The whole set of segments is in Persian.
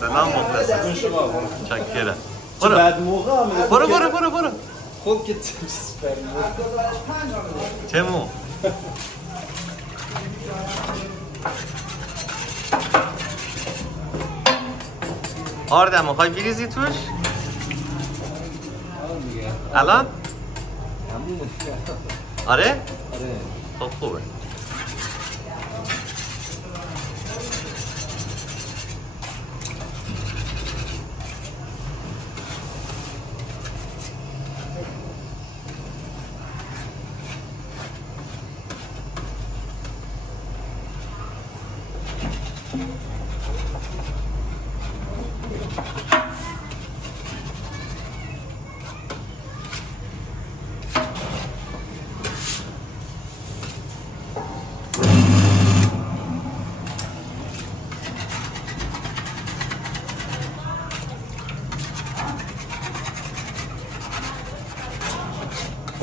سلام مخلص چکره برو بعد موقع برو خوب که چه مو آردم میخوای بریزی توش؟ الان؟ آره؟ خب خوبه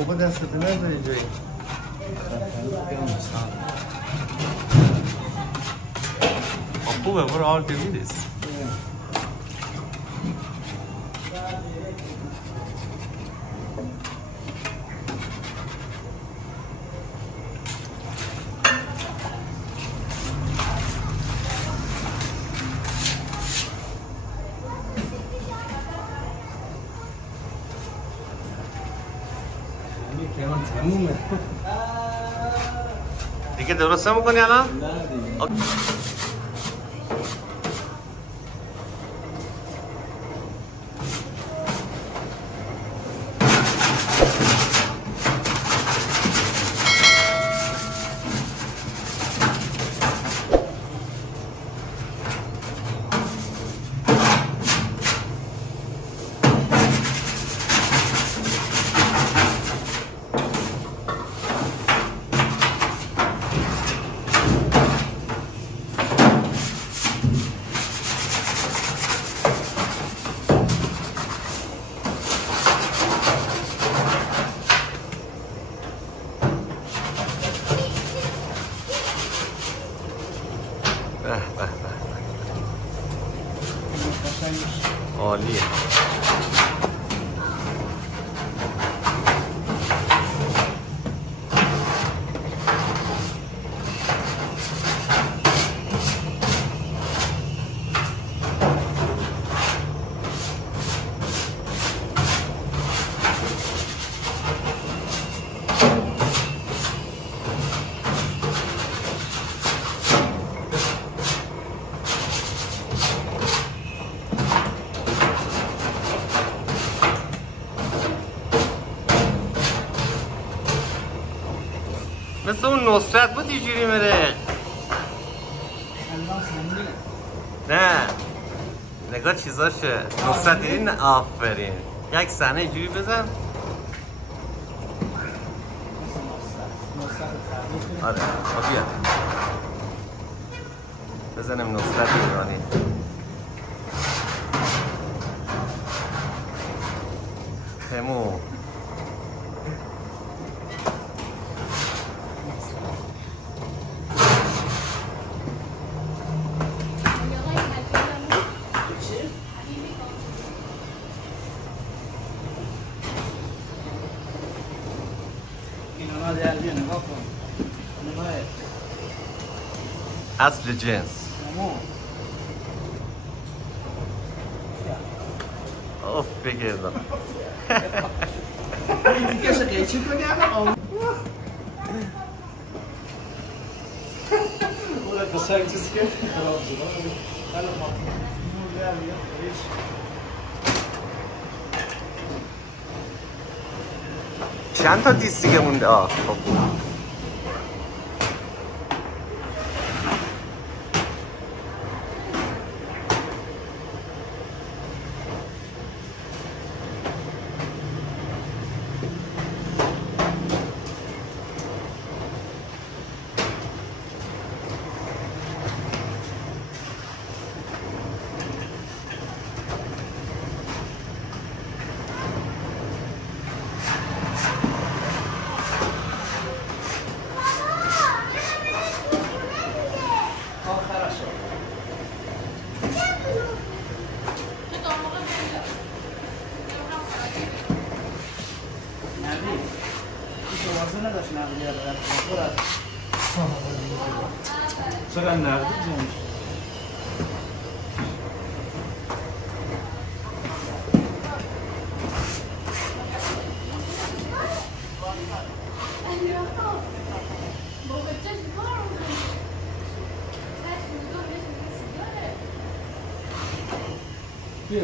خب دستت نداری جایی خوبه برو آرد بیریز دیگه درسته میکنی الان؟ نه دیگه عالیه مثل اون نصرت بود اینجوری مره نه نگاه چیزاشه نصرت دیدی نه آفرین یک صحنه اینجوری بزن آره بیا بزنم نصرت ایرانی خمو اصل جنس اوف بگردم این دیگه قیچی کنی الان اون قشنگ چیز که خراب شد چند تا دیس دیگه مونده خب چقدر نقدی جمعش بیا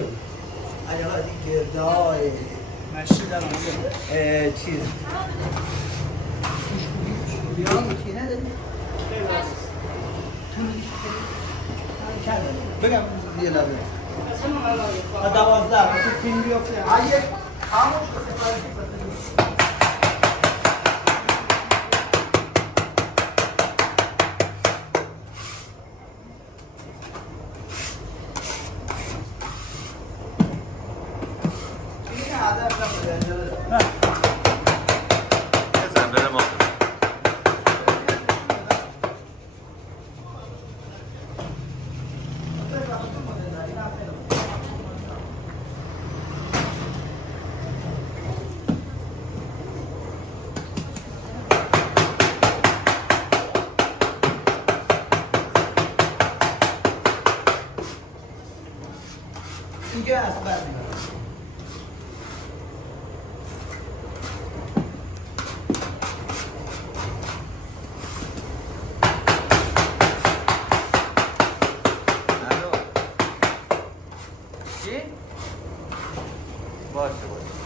ایالا دیگه گردای مشی در چیز بیان که نداری؟ بگم یه لبه 12 تو تیم بیافته آیه خاموش بزن بره ما اینجا هست بعد الو چی؟ باشه باشه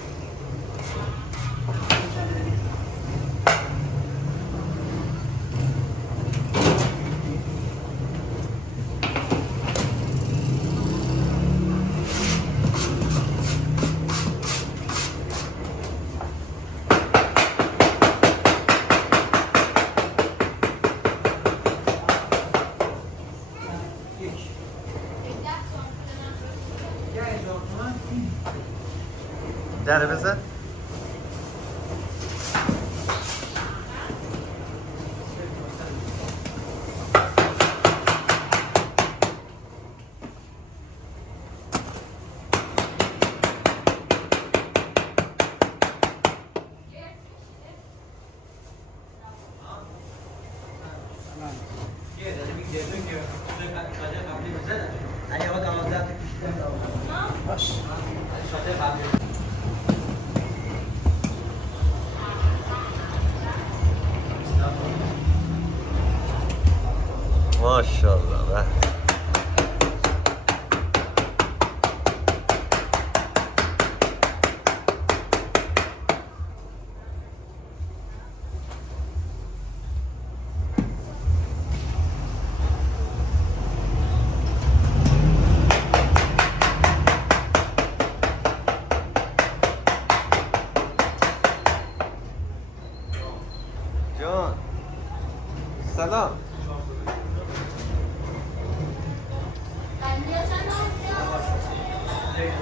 دره بزن ماشاءالله به جان سلام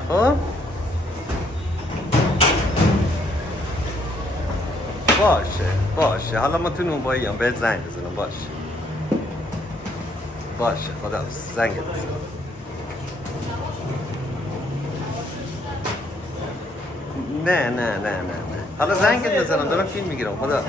ها؟ باشه حالا ما تو نونوایی هم بهت زنگ بزنم باشه خدا زنگ بزنم نه حالا زنگ بزنم دارم فیلم میگیرم خدا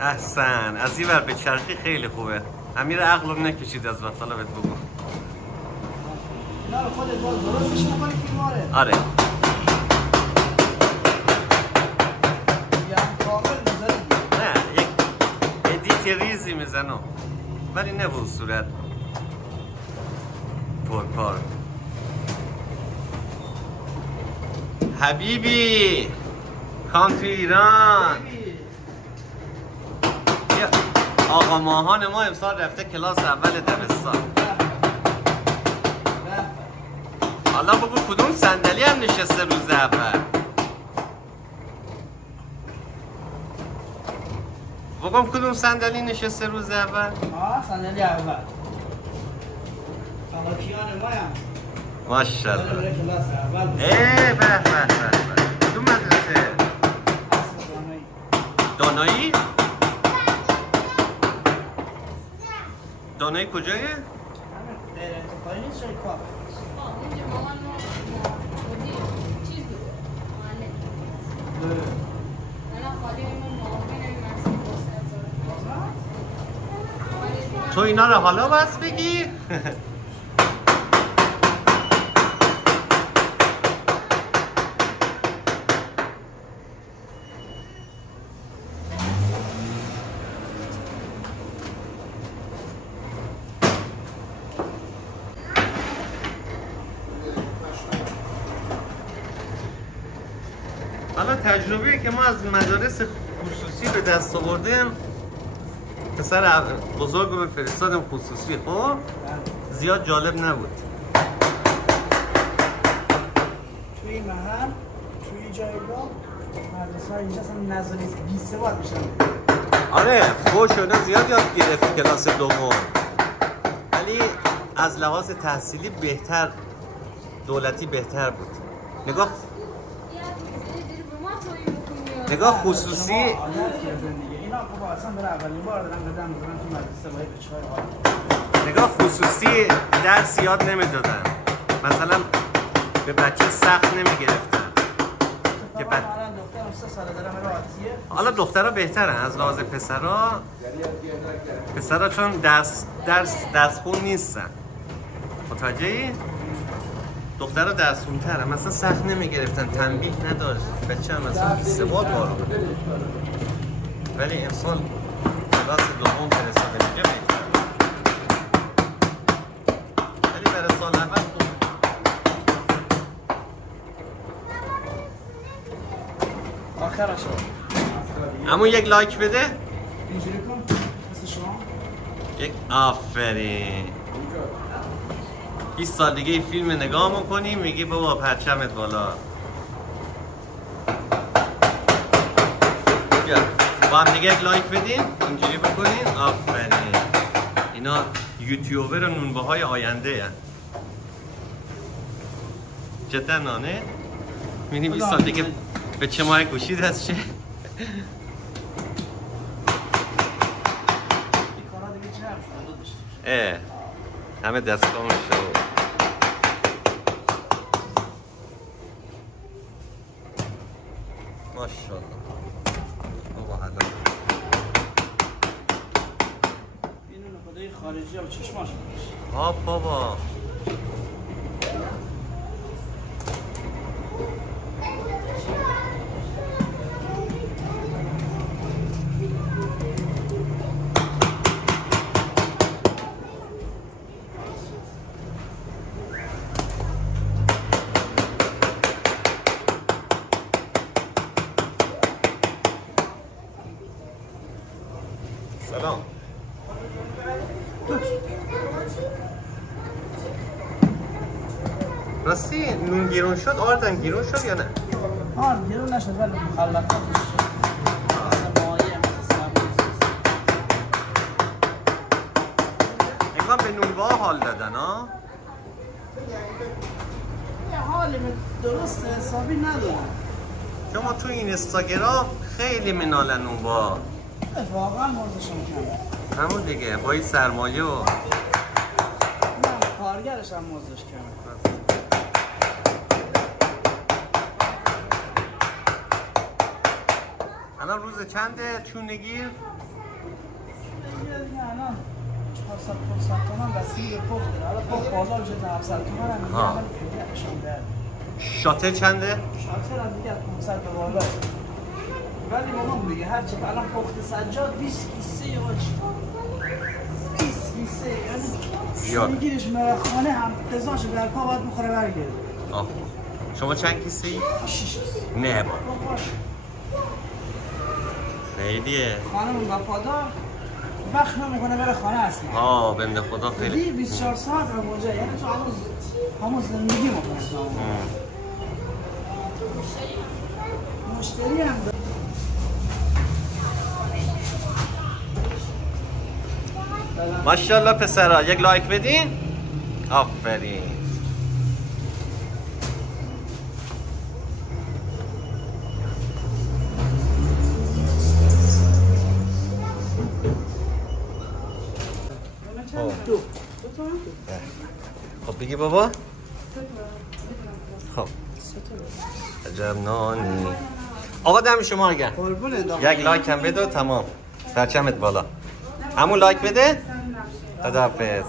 احسن از این ور به چرخی خیلی خوبه امیر عقلم نکشید از وقت حالا بهت بگم نه خودت باز درستش میکنی فیلماره آره نه یک ادیت ریزی میزنم ولی نه به صورت پرکار حبیبی کام تو ایران. آقا ماهان ما امسال رفته کلاس اول دبستان. حالا بگو کدوم صندلی هم نشسته روز اول؟ بگم کدوم صندلی نشسته روز اول؟ صندلی اول. آقا کیان ما هم ماشاءالله. کلاس اول. به به به. کدوم مدرسه؟ دانایی؟ دانایی کجایه؟ انتقالی نیست شاید کار. تو اینا رو حالا بس بگی؟ حالا تجربه‌ای که ما از مدارس خصوصی به دست آوردیم، پسر بزرگ رو فرستادم خصوصی، خب زیاد جالب نبود. توی این محل توی جایگاه مدرسه ها اینجا اصلا نظر نیست 20 بار میشن. آره خوش شده زیاد یاد گرفت کلاس دوم، ولی از لحاظ تحصیلی بهتر، دولتی بهتر بود. نگاه خصوصی عادت کردن دیگه. اینا خب اصلا برای اولین بار دارن قدم میزنن تو مدرسه باید به چهار حال. نگاه خصوصی درس یاد نمیدادن، مثلا به بچه سخت نمیگرفتن که بعد دخترم 3 ساله داره میره آتیه. حالا دخترها بهترن از لحاظ پسرها چون درس خون نیستن، متوجهی؟ دخترها درس خونترن، مثلا سخت نمیگرفتن، تنبیه نداشت بچه هم مثلا 20 بار بارو بده. ولی امسال کلاس دوم فرستاده اینجا بهتر، ولی برای سال اول خوب. آخرش اما یک لایک بده. اینجوری کن مثل شما. یک آفرین. 20 سال دیگه این فیلم نگاه میکنی میگی بابا پرچمت بالا. بیا با هم دیگه یک لایک بدین، اینجوری بکنین. آفرین. اینا یوتیوبر و نونباهای آینده هن. جدا نانه میبینی 20 سال دیگه به چه ماه گوشی دست شه. این کارا دیگه چه حرف شده؟ همه دستگاه شد. ماشاءالله بابا حالا اینو خدای خارجی ها چشماش میشه. ها بابا سلام. راستی نون گیرون شد، آردم گیرون شد یا نه؟ گیرون نشد ولی مخلفاتش مثل مایه مثل صابون. انگار به نونباها حال دادن ها؟ یه حالی درست حسابی ندارم. شما تو این اینستاگرام خیلی منالن نونباها. واقعا مرزشون کمه. همون دیگه با این سرمایه و نه کارگرش هم مرزش کمه. الان روز چنده چونگیر؟ دیگه الان 400 تومن بستگی به پخت داره. حالا پخت بازار میشه 700 تومن هم دیگه اول پیداشون در. شاته چنده؟ شاطر هم دیگه 500 به بالا. ولی مامان میگه هرچی الان پخت سجاد 20 کیسه یا 20 کیسه یعنی میگیرش میره خانه هم تزاش در پا باید بخوره برگرده. شما چند کسی؟ 6 نه بابا خیلیه. خانم وفادار وقت نمیکنه بره خانه اصلا. ها بنده خدا خیلی 24 ساعت رو اونجا، یعنی تو همون زندگی میکنه. مشتری هم داره. ماشاءالله پسرا یک لایک بدین. آفرین. خب بگی بابا. خب عجب نانی. آقا دم شما گرم. یک لایک هم بده و تمام. پرچمت بالا. همون لایک بده. خداحافظ.